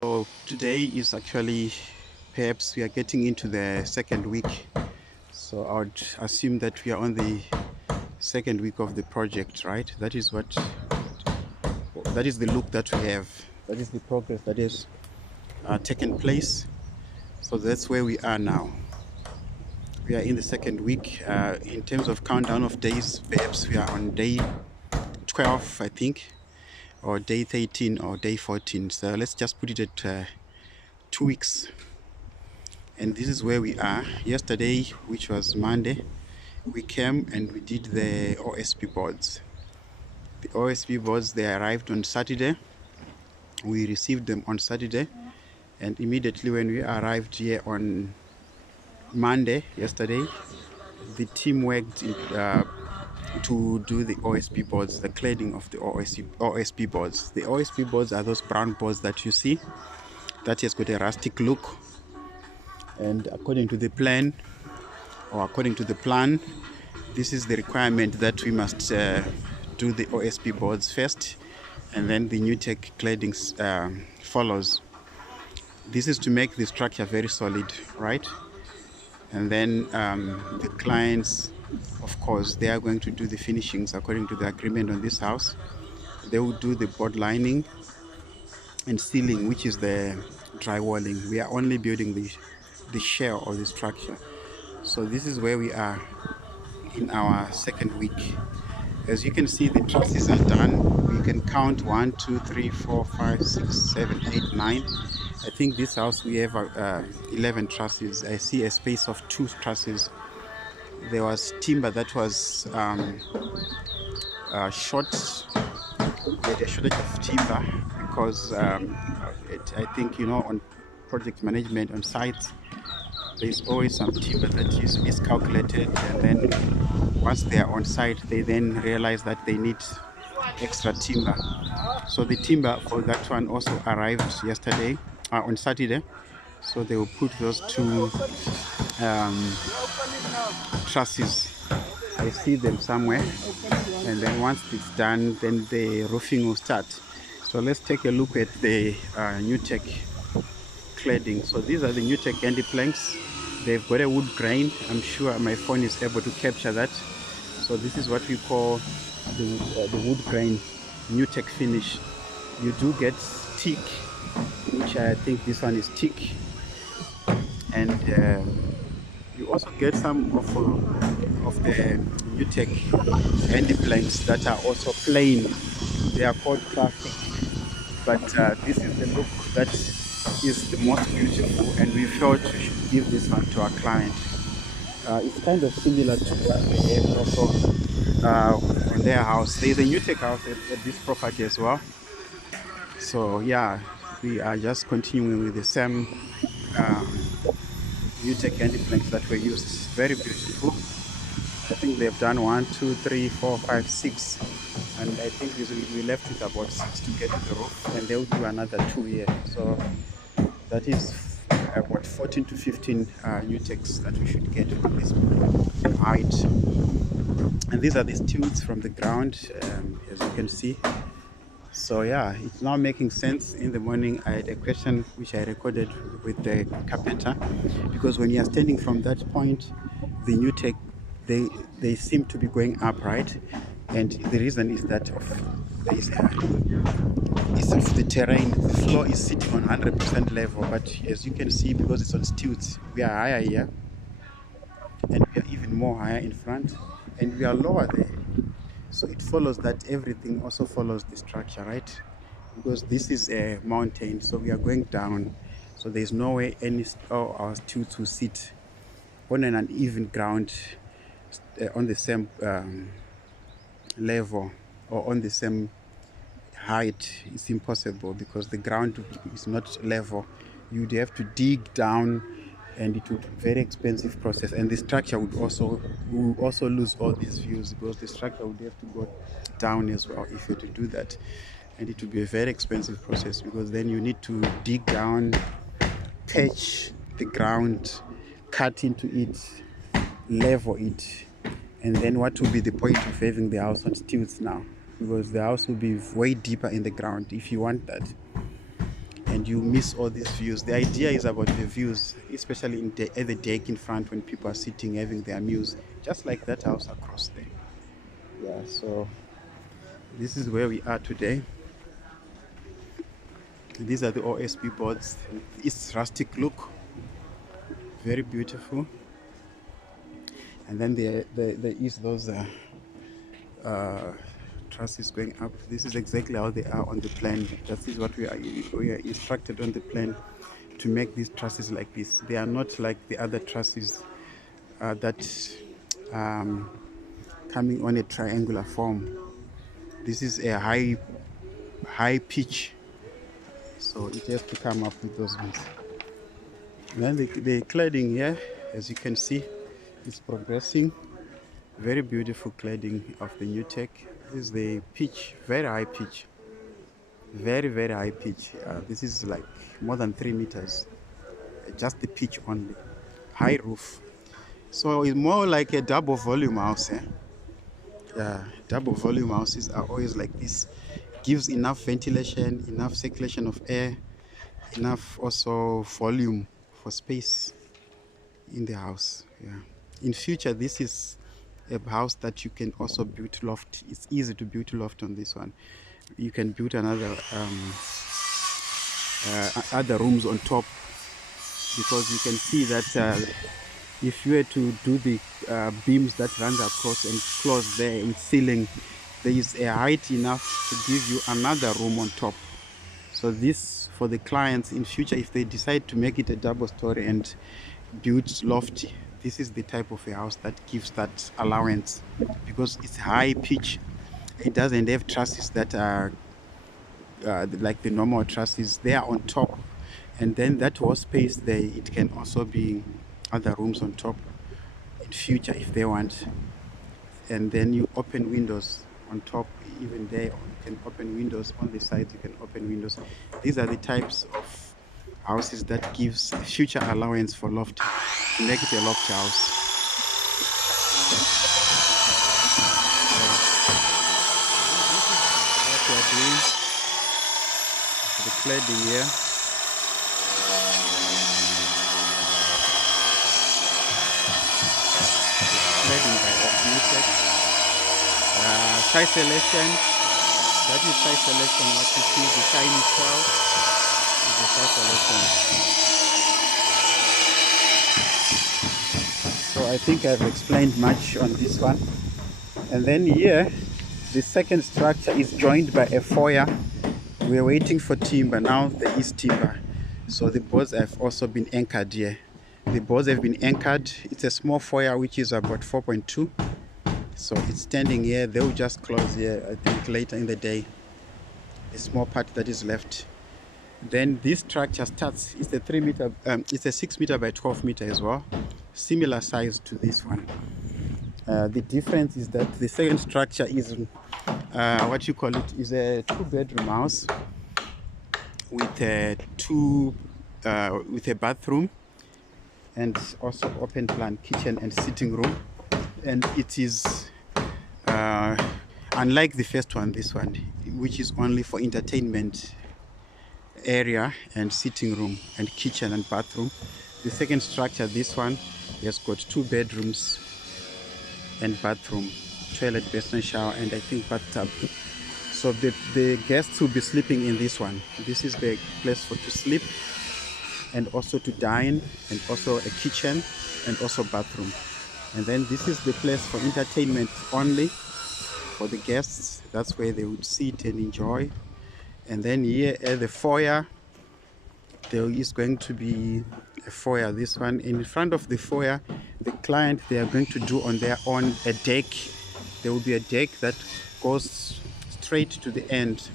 So today is actually, perhaps we are getting into the second week. So I would assume that we are on the second week of the project, right? That is the look that we have. That is the progress that is taken place. So that's where we are now. We are in the second week. In terms of countdown of days, perhaps we are on day 12, I think, or day 13 or day 14. So let's just put it at 2 weeks. And this is where we are. Yesterday, which was Monday, we came and we did the OSP boards. The OSP boards, they arrived on Saturday. We received them on Saturday, and immediately when we arrived here on Monday, yesterday, the team worked to do the OSP boards, the cladding of the OSP boards. The OSP boards are those brown boards that you see that has got a rustic look, and according to the plan, or according to the plan, this is the requirement that we must do the OSP boards first, and then the Nutec cladding follows. This is to make the structure very solid, right? And then the clients, of course, they are going to do the finishings according to the agreement on this house. They will do the board lining and sealing, which is the drywalling. We are only building the shell of the structure. So this is where we are in our second week. As you can see, the trusses are done. We can count 1, 2, 3, 4, 5, 6, 7, 8, 9. I think this house we have 11 trusses. I see a space of 2 trusses. There was timber that was short. We had a shortage of timber because I think, on project management on site, there's always some timber that is miscalculated, and then once they are on site, they then realize that they need extra timber. So the timber for that one also arrived yesterday, on Saturday. So they will put those 2 trusses. I see them somewhere, and then once it's done, then the roofing will start. So let's take a look at the Nutec cladding. So these are the Nutec handy planks. They've got a wood grain. I'm sure my phone is able to capture that. So this is what we call the wood grain Nutec finish. You do get teak, which I think this one is teak, and you also get some of the Nutec handy planks that are also plain. They are called classic, but this is the look that is the most beautiful, and we felt we should give this one to our client. It's kind of similar to what they have also on their house. There's a Nutec house at this property as well. So yeah, we are just continuing with the same Nutec handy planks that were used. Very beautiful. I think they've done 1, 2, 3, 4, 5, 6, and I think we left with about 6 to get to the roof, and they'll do another 2 here. So that is about 14 to 15 Nutecs that we should get from this height. And these are the stilts from the ground, as you can see. So yeah, it's now making sense. In the morning, I had a question which I recorded with the carpenter, because when you are standing from that point, the Nutec, they seem to be going up, right? And the reason is that it's of the terrain. The floor is sitting on 100% level, but as you can see, because it's on stilts, we are higher here, and we are even more higher in front, and we are lower there. So it follows that everything also follows the structure, right? Because this is a mountain, so we are going down. So there's no way our stilts will sit on an uneven ground, on the same level, or on the same height. It's impossible because the ground is not level. You'd have to dig down, and it would be a very expensive process, and the structure would also lose all these views, because the structure would have to go down as well if you were to do that, and it would be a very expensive process, because then you need to dig down, patch the ground, cut into it, level it, and then what will be the point of having the house on stilts now? Because the house will be way deeper in the ground if you want that. and you miss all these views. The idea is about the views, especially at the deck in front when people are sitting having their meals, just like that house across there. Yeah, so this is where we are today. These are the OSB boards. It's rustic look, very beautiful. And then there is those trusses going up. This is exactly how they are on the plan. That is what we are instructed on the plan, to make these trusses like this. They are not like the other trusses that coming on a triangular form. This is a high pitch, so it has to come up with those ones. And then the cladding here, as you can see, is progressing. Very beautiful cladding of the Nutec. This is the pitch, very high pitch, very high pitch. This is like more than 3 meters, just the pitch only, high roof. So it's more like a double volume house. Yeah, double volume houses are always like this. Gives enough ventilation, enough circulation of air, enough also volume for space in the house. Yeah. In future, this is a house that you can also build loft. It's easy to build loft on this one. You can build another other rooms on top, because you can see that if you were to do the beams that runs across and close there in ceiling, there is a height enough to give you another room on top. So this, for the clients in future, if they decide to make it a double story and build loft, this is the type of a house that gives that allowance, because it's high pitch. It doesn't have trusses that are like the normal trusses. They are on top, and then that wall space there, it can also be other rooms on top in future if they want. And then you open windows on top, even there you can open windows on the sides. You can open windows. These are the types of houses that gives future allowance for loft, to make it a loft house. What we are doing, the cladding here. Cladding by Nutec. Size selection, that is size selection. What you see, the shiny shell is the size selection. So I think I've explained much on this one. And then here, the second structure is joined by a foyer. We are waiting for timber. Now there is timber. So the boards have also been anchored here. The boards have been anchored. It's a small foyer which is about 4.2. So it's standing here. They'll just close here, I think, later in the day. A small part that is left. Then this structure starts. It's a 3 meter. It's a 6 meter by 12 meter as well. Similar size to this one. The difference is that the second structure is what you call it is a 2-bedroom house with a bathroom and also open plan kitchen and sitting room. And it is unlike the first one, this one, which is only for entertainment area and sitting room and kitchen and bathroom. The second structure, this one, has got 2 bedrooms and bathroom, toilet, basin, shower, and I think bathtub. So the guests will be sleeping in this one. This is the place to sleep and also to dine, and also a kitchen and also bathroom. And then this is the place for entertainment only for the guests. That's where they would sit and enjoy. And then here at the foyer, there is going to be a foyer. This one in front of the foyer, the client, they are going to do on their own a deck. There will be a deck that goes straight to the end.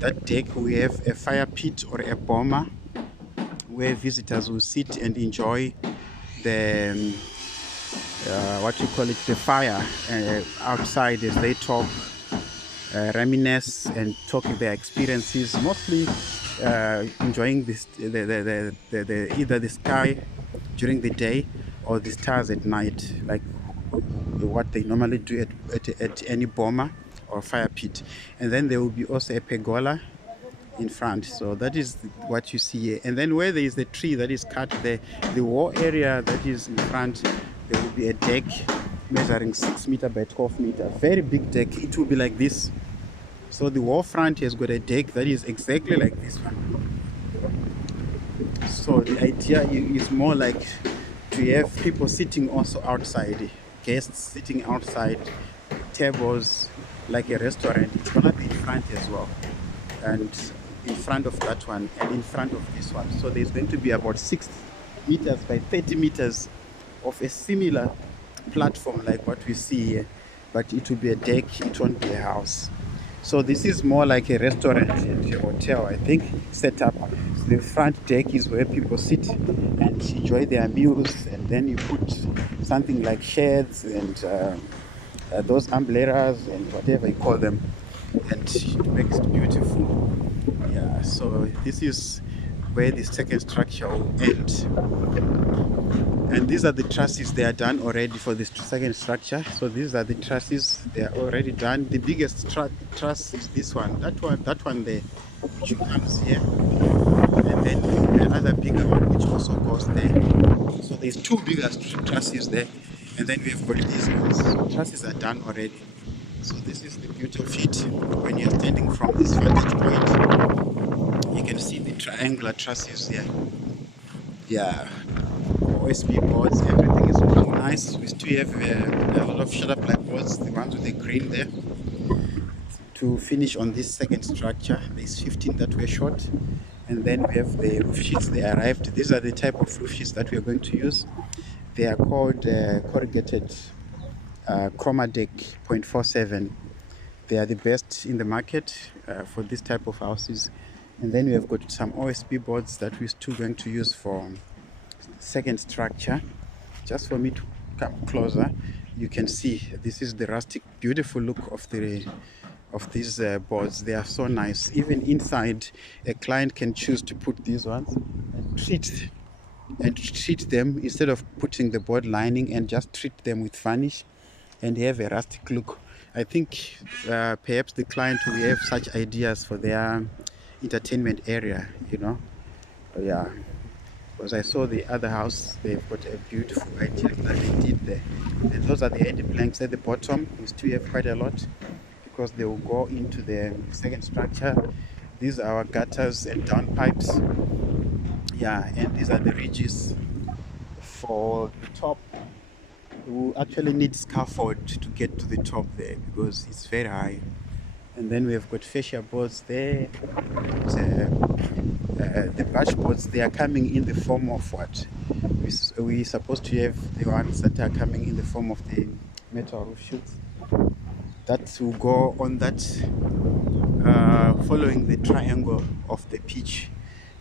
That deck, we have a fire pit or a boma where visitors will sit and enjoy the what you call it, the fire outside as they talk, reminisce and talk their experiences, mostly enjoying this either the sky during the day or the stars at night, like what they normally do at any boma or fire pit. And then there will be also a pergola in front. So that is what you see here. And then where there is the tree that is cut there, the wall area that is in front, there will be a deck measuring 6 meter by 12 meter. Very big deck. It will be like this. So the wall front has got a deck that is exactly like this one. So the idea is more like to have people sitting also outside, guests sitting outside, tables, like a restaurant. It's gonna be in front as well, and in front of that one and in front of this one. So there's going to be about 6 meters by 30 meters of a similar platform like what we see here, but it will be a deck, it won't be a house. So this is more like a restaurant and a hotel, I think, set up. So the front deck is where people sit and enjoy their meals, and then you put something like shades and those umbrellas and whatever you call them, and it makes it beautiful. Yeah, so this is where the second structure will end. And these are the trusses. They are done already for this second structure. So these are the trusses. They are already done. The biggest truss is this one. That one there, which comes here. And then another bigger one, which also goes there. So there's 2 bigger trusses there. And then we have got these ones. Trusses are done already. So this is the beauty of it. When you're standing from this vantage point, you can see the triangular trusses here. Yeah. OSB boards, everything is looking nice. We still have a lot of shutter ply boards, the ones with the green there. To finish on this second structure, there's 15 that were shot, and then we have the roof sheets. They arrived. These are the type of roof sheets that we are going to use. They are called corrugated Chroma Deck 0.47. They are the best in the market for this type of houses. And then we have got some OSB boards that we're still going to use for second structure. Just for me to come closer, you can see this is the rustic, beautiful look of these boards. They are so nice. Even inside, a client can choose to put these ones and treat them instead of putting the board lining, and just treat them with varnish and have a rustic look. I think perhaps the client will have such ideas for their entertainment area, you know. Yeah, because I saw the other house, they've got a beautiful idea that they did there. And those are the end planks at the bottom. We still have quite a lot because they will go into the second structure. These are our gutters and downpipes. Yeah, and these are the ridges for the top. We actually need scaffold to get to the top there because it's very high. And then we have got fascia boards there. The batch boards, they are coming in the form of what? We're supposed to have the ones that are coming in the form of the metal roof sheets. That will go on that, following the triangle of the pitch.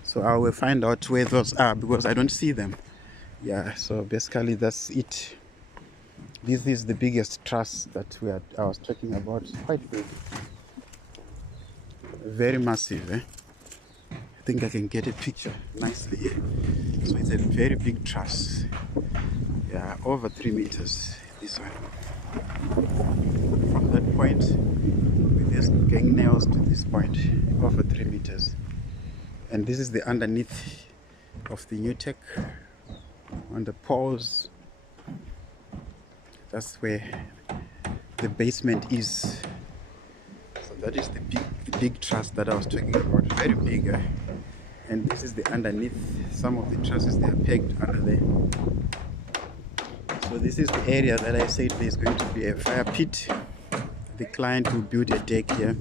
So I will find out where those are because I don't see them. Yeah, so basically that's it. This is the biggest truss that I was talking about. Quite big. Very massive, eh? I think I can get a picture nicely here. So it's a very big truss. Yeah, over 3 meters, this one. From that point, with this gang nails to this point, over 3 meters. And this is the underneath of the Nutec on the poles. That's where the basement is. So that is the big truss that I was talking about, very big. And this is the underneath. Some of the trusses, they are pegged under there. So this is the area that I said there's going to be a fire pit. The client will build a deck here.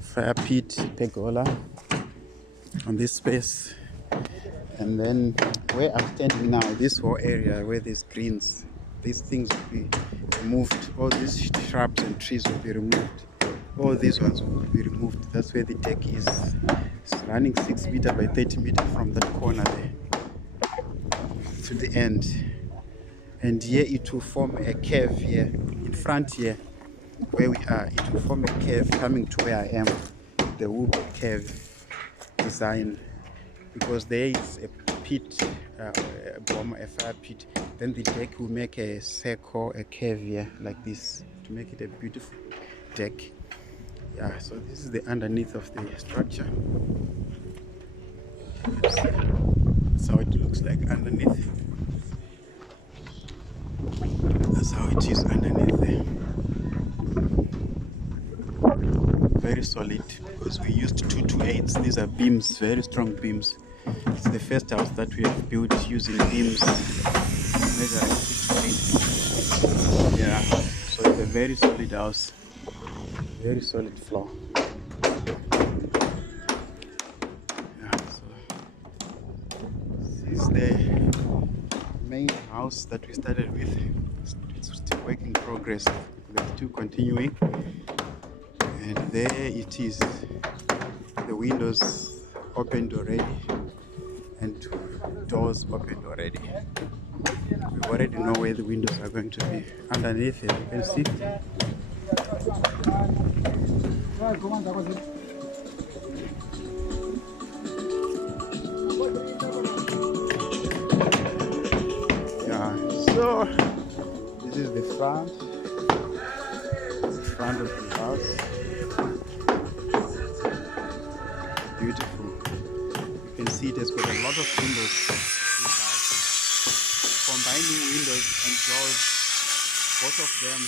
Fire pit, pergola on this space. And then where I'm standing now, this whole area where there's greens, these things will be removed. All these shrubs and trees will be removed. All these ones will be removed. That's where the deck is. It's running 6 meter by 30 meter from that corner there to the end. And here it will form a curve here in front here where we are. It will form a curve coming to where I am. The wood curve design, because there is a pit, a fire pit. Then the deck will make a circle, a curve here like this to make it a beautiful deck. Yeah, so this is the underneath of the structure. That's how it looks like underneath. That's how it is underneath there. Very solid, because we used 228s. These are beams, very strong beams. It's the first house that we have built using beams measuring 228. Yeah, so it's a very solid house, very solid floor. Yeah, so this is the main house that we started with. It's still work in progress. They're still continuing, and there it is. The windows opened already, and doors opened already. We already know where the windows are going to be. Underneath, as you can see. Yeah, so this is the front of the house. Beautiful. You can see it has got a lot of windows. This house, combining windows and doors, both of them,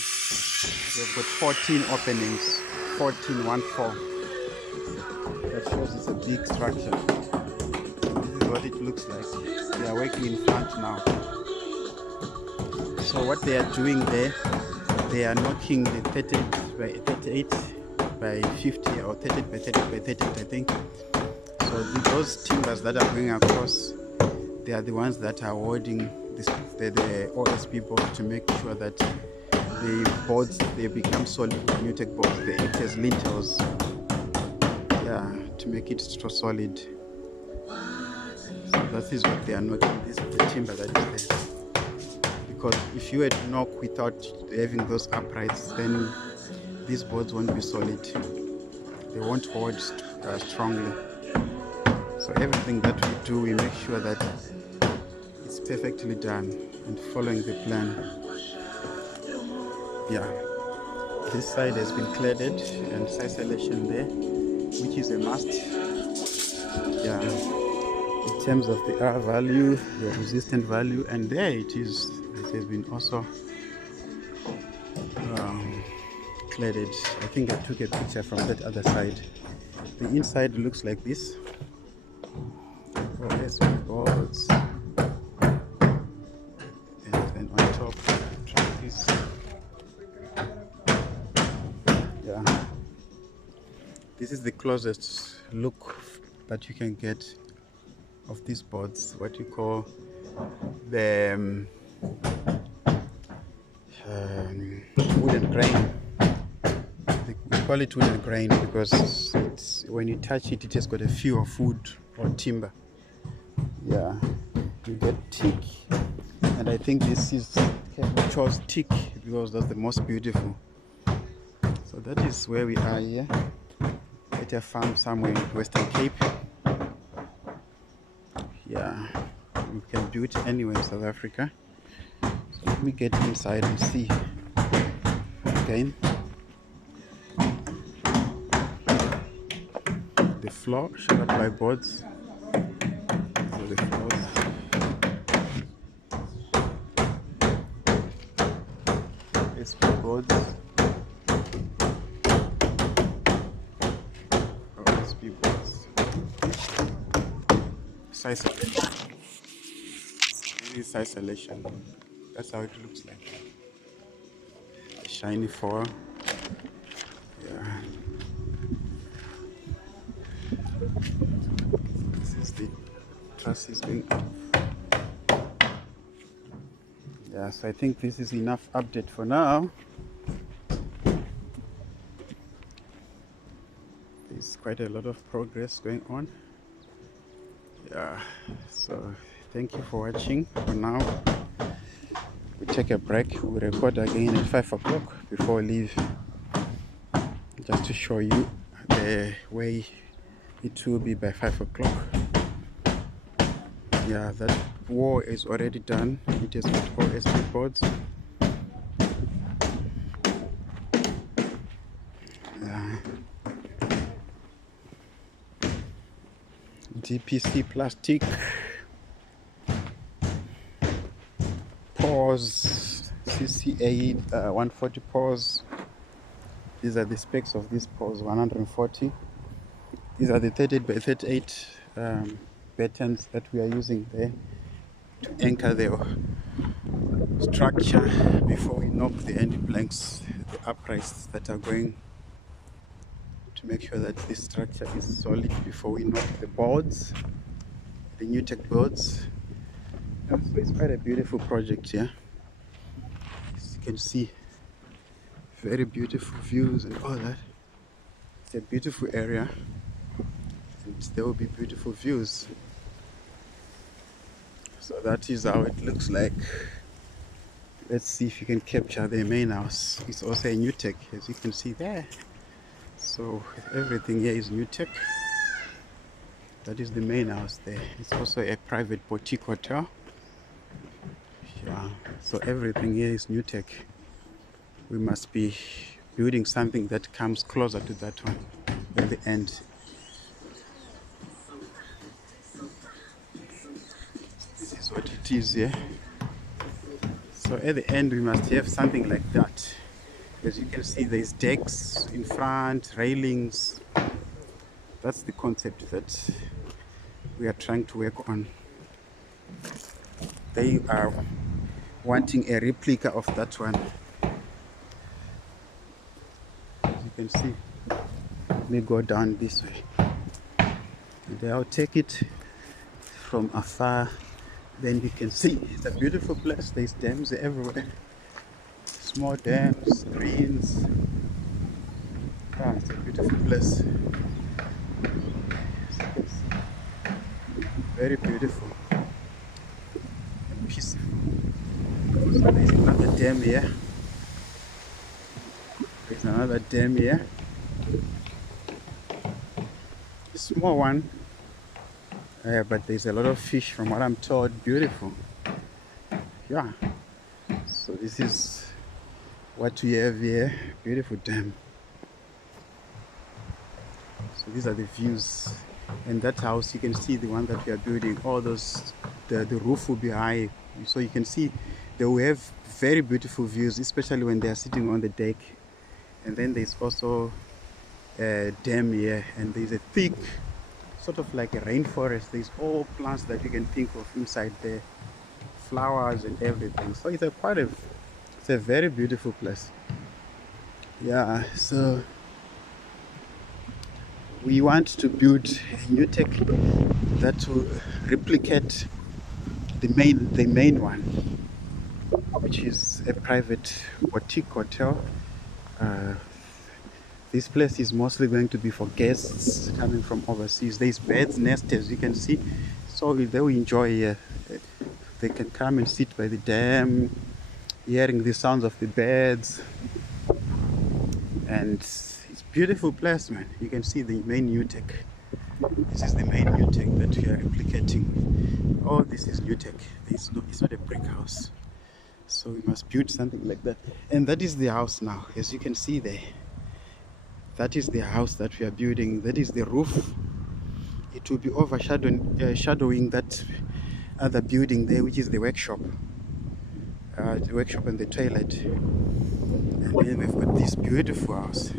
they've got 14 openings. 14, 1-4. That shows it's a big structure. This is what it looks like. They are working in front now. So what they are doing there, they are knocking the 38 by 38 by 50 or 30 by 30 by 38, I think. So those timbers that are going across, they are the ones that are holding the OSB board to make sure that the boards, they become solid Nutec boards. They act as lintels, yeah, to make it solid. So that is what they are knocking. This is the timber that is there. Because if you were to knock without having those uprights, then these boards won't be solid. They won't hold strongly. So everything that we do, we make sure that it's perfectly done and following the plan. Yeah, this side has been cladded and side selection there, which is a must. Yeah, in terms of the R value, the resistant value, and there it is. It has been also cladded. I think I took a picture from that other side. The inside looks like this. OSB boards, and then on top, try this. Yeah, this is the closest look that you can get of these boards. What you call the wooden grain. We call it wooden grain because it's, when you touch it, it has got a feel of wood or timber. Yeah, you get thick, and I think this is chose thick because that's the most beautiful. So that is where we are here at a farm somewhere in Western Cape. Yeah, you can do it anywhere in South Africa. So let me get inside and see again. The floor shut up by boards. So the floors. SP boards. SP boards. Size selection. This is size selection. That's how it looks like. Shiny foil. Yeah. This is the trusses going up. Yeah, so I think this is enough update for now. There's quite a lot of progress going on. Yeah, so thank you for watching. For now, we take a break. We'll record again at 5 o'clock before we leave, just to show you the way it will be by 5 o'clock. Yeah, that wall is already done. It has got all SP boards. Yeah. DPC plastic. Pause, CCA 140 pause. These are the specs of this pause 140. These are the 38 by 38 battens that we are using there to anchor the structure before we knock the end blanks, the uprights that are going, to make sure that this structure is solid before we knock the boards, the Nutec boards. So it's quite a beautiful project here. As you can see, very beautiful views and all that. It's a beautiful area, and there will be beautiful views. So that is how it looks like. Let's see if you can capture the main house. It's also a Nutec, as you can see there. So everything here is Nutec. That is the main house there. It's also a private boutique hotel. Yeah, so everything here is Nutec. We must be building something that comes closer to that one at the end. This is what it is here. So at the end we must have something like that. As you can see, there's decks in front, railings. That's the concept that we are trying to work on. They are wanting a replica of that one. As you can see, let me go down this way. And I'll take it from afar. Then you can see it's a beautiful place. There's dams everywhere. Small dams, greens. Ah, it's a beautiful place. Very beautiful and peaceful. So there's another dam here. There's another dam here. A small one. But there's a lot of fish from what I'm told. Beautiful. Yeah. So this is what we have here. Beautiful dam. So these are the views. And that house, you can see the one that we are building. All those, the roof will be high. So you can see they will have very beautiful views, especially when they are sitting on the deck. And then there's also a dam here, and there's a thick, sort of like a rainforest. There's all plants that you can think of inside there, flowers and everything. So it's a very beautiful place. Yeah, so we want to build a Nutec that will replicate the main one, which is a private boutique hotel. This place is mostly going to be for guests coming from overseas. There's birds nest, as you can see, so they will enjoy. They can come and sit by the dam, hearing the sounds of the birds, and it's a beautiful place, man. You can see the main Nutec. This is the main Nutec that we are replicating. Oh, this is Nutec. It's not a brick house, so we must build something like that. And that is the house now, as you can see there. That is the house that we are building. That is the roof. It will be shadowing that other building there, which is the workshop. The workshop and the toilet. And then we've got this beautiful house.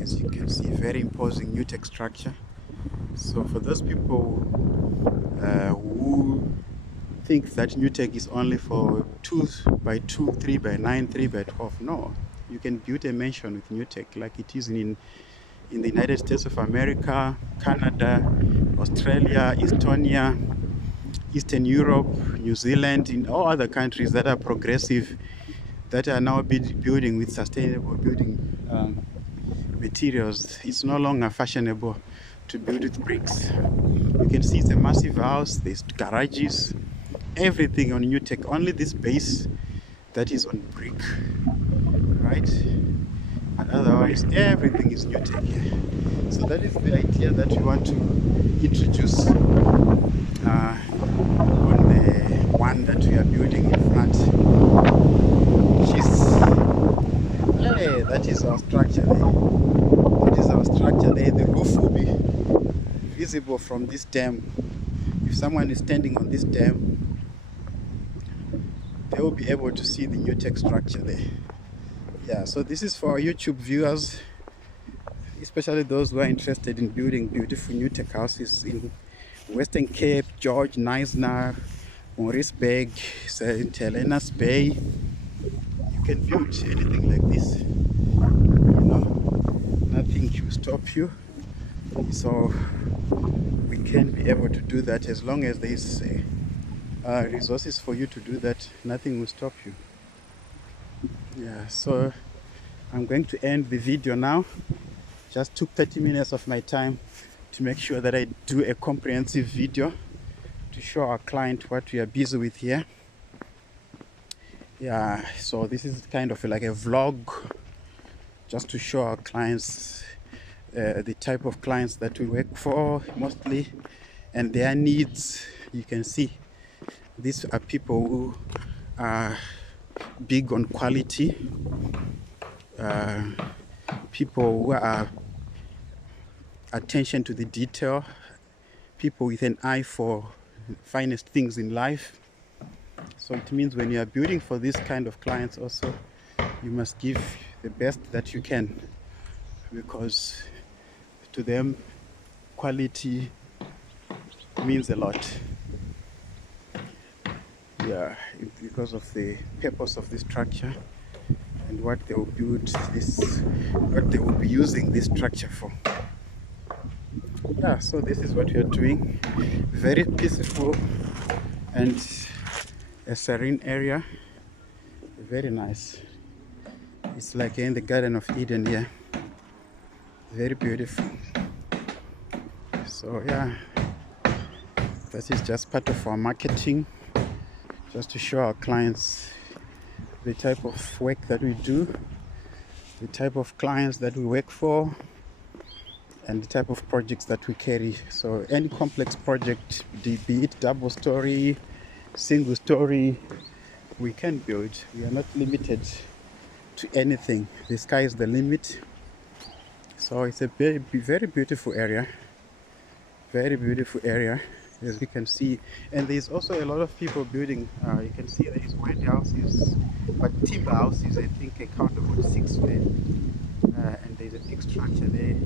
As you can see, very imposing Nutec structure. So for those people who think that Nutec is only for 2x2, 3x9, 3x12, no. You can build a mansion with Nutec like it is in the United States of America, Canada, Australia, Estonia, Eastern Europe, New Zealand, in all other countries that are progressive, that are now building with sustainable building materials. It's no longer fashionable to build with bricks. You can see it's a massive house. There's garages, everything on Nutec. Only this base that is on brick. Right? And otherwise everything is Nutec here. So that is the idea that we want to introduce on the one that we are building in front, which is, hey, that is our structure there. That is our structure there. The roof will be visible from this dam. If someone is standing on this dam, they will be able to see the Nutec structure there. Yeah, so this is for our YouTube viewers, especially those who are interested in building beautiful Nutec houses in Western Cape, George, Knysna, Mauriceburg, St. Helena's Bay. You can build anything like this. You know, nothing will stop you. So we can be able to do that as long as there is resources for you to do that. Nothing will stop you. Yeah, so I'm going to end the video now. Just took 30 minutes of my time to make sure that I do a comprehensive video to show our client what we are busy with here. Yeah, so this is kind of like a vlog just to show our clients the type of clients that we work for mostly and their needs. You can see these are people who are big on quality, people who are attention to the detail, people with an eye for finest things in life. So it means when you are building for this kind of clients also, you must give the best that you can, because to them quality means a lot. Yeah, because of the purpose of this structure and what they will build this, what they will be using this structure for. Yeah, so this is what we are doing. Very peaceful and a serene area. Very nice. It's like in the Garden of Eden here. Very beautiful. So yeah, that is just part of our marketing, just to show our clients the type of work that we do, the type of clients that we work for, and the type of projects that we carry. So any complex project, be it double story, single story, we can build. We are not limited to anything. The sky is the limit. So it's a very, very beautiful area. Very beautiful area, as you can see. And there's also a lot of people building. You can see there is white houses, but timber houses, I think I count about 6 there. And there's a big structure there.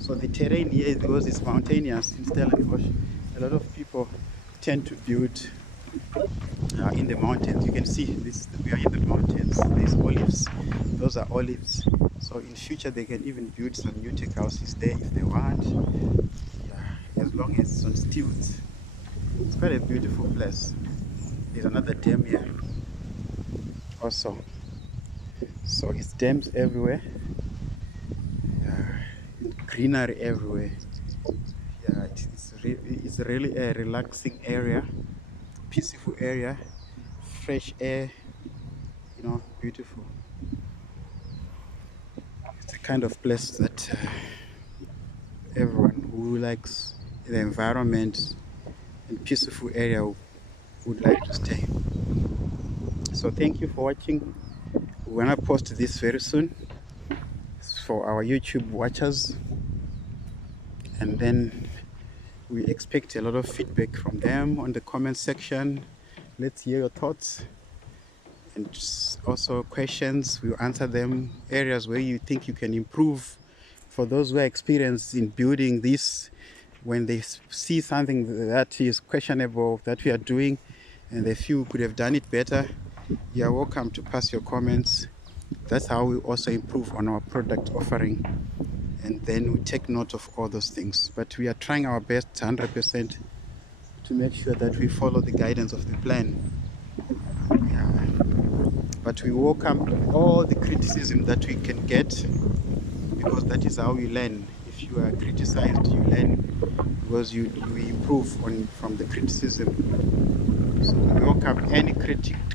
So the terrain here, because it's mountainous in Stellenbosch, a lot of people tend to build in the mountains. You can see this, we are in the mountains. There's olives. Those are olives. So in future they can even build some Nutec houses there if they want. Yeah, as long as it's on stilts. It's quite a beautiful place. There's another dam here also. So it's dams everywhere. Greenery everywhere. Yeah, it's really a relaxing area, peaceful area, fresh air, you know, beautiful. It's the kind of place that everyone who likes the environment and peaceful area would like to stay. So thank you for watching. We're gonna post this very soon for our YouTube watchers, and then we expect a lot of feedback from them on the comment section. Let's hear your thoughts and also questions. We'll answer them. Areas where you think you can improve. For those who are experienced in building this, when they see something that is questionable that we are doing and they feel we could have done it better, you are welcome to pass your comments. That's how we also improve on our product offering, and then we take note of all those things. But we are trying our best 100% to make sure that we follow the guidance of the plan. Yeah. But we welcome all the criticism that we can get, because that is how you learn. If you are criticized, you learn, because you improve from the criticism. So we welcome any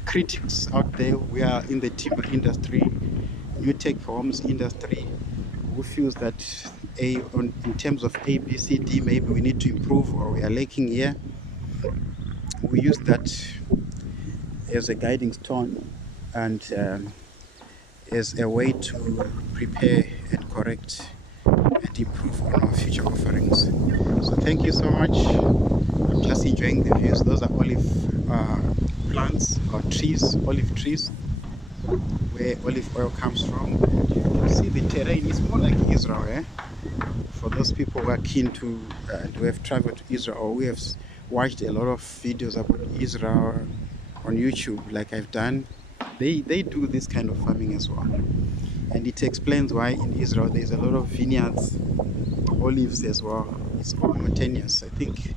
critics out there. We are in the timber industry, Nutec homes industry, who feels that in terms of A, B, C, D, maybe we need to improve or we are lacking here. We use that as a guiding stone and as a way to prepare and correct and improve on our future offerings. So thank you so much. I'm just enjoying the views. Those are olive plants or trees, olive trees, where olive oil comes from. And you can see the terrain is more like Israel, eh? For those people who are keen to who have traveled to Israel, or who have watched a lot of videos about Israel on YouTube, like I've done, they do this kind of farming as well. And it explains why in Israel there's a lot of vineyards, olives as well. It's all mountainous. I think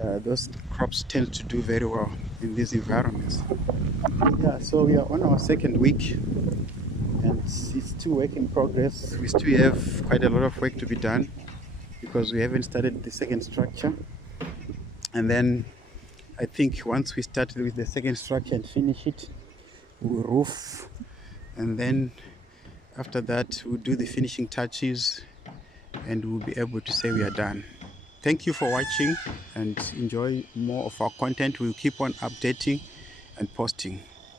those crops tend to do very well in these environments. Yeah, so we are on our second week, and it's still work in progress. We still have quite a lot of work to be done because we haven't started the second structure. And then I think once we start with the second structure and finish it, we'll roof, and then after that we'll do the finishing touches, and we'll be able to say we are done. Thank you for watching, and enjoy more of our content. We'll keep on updating and posting.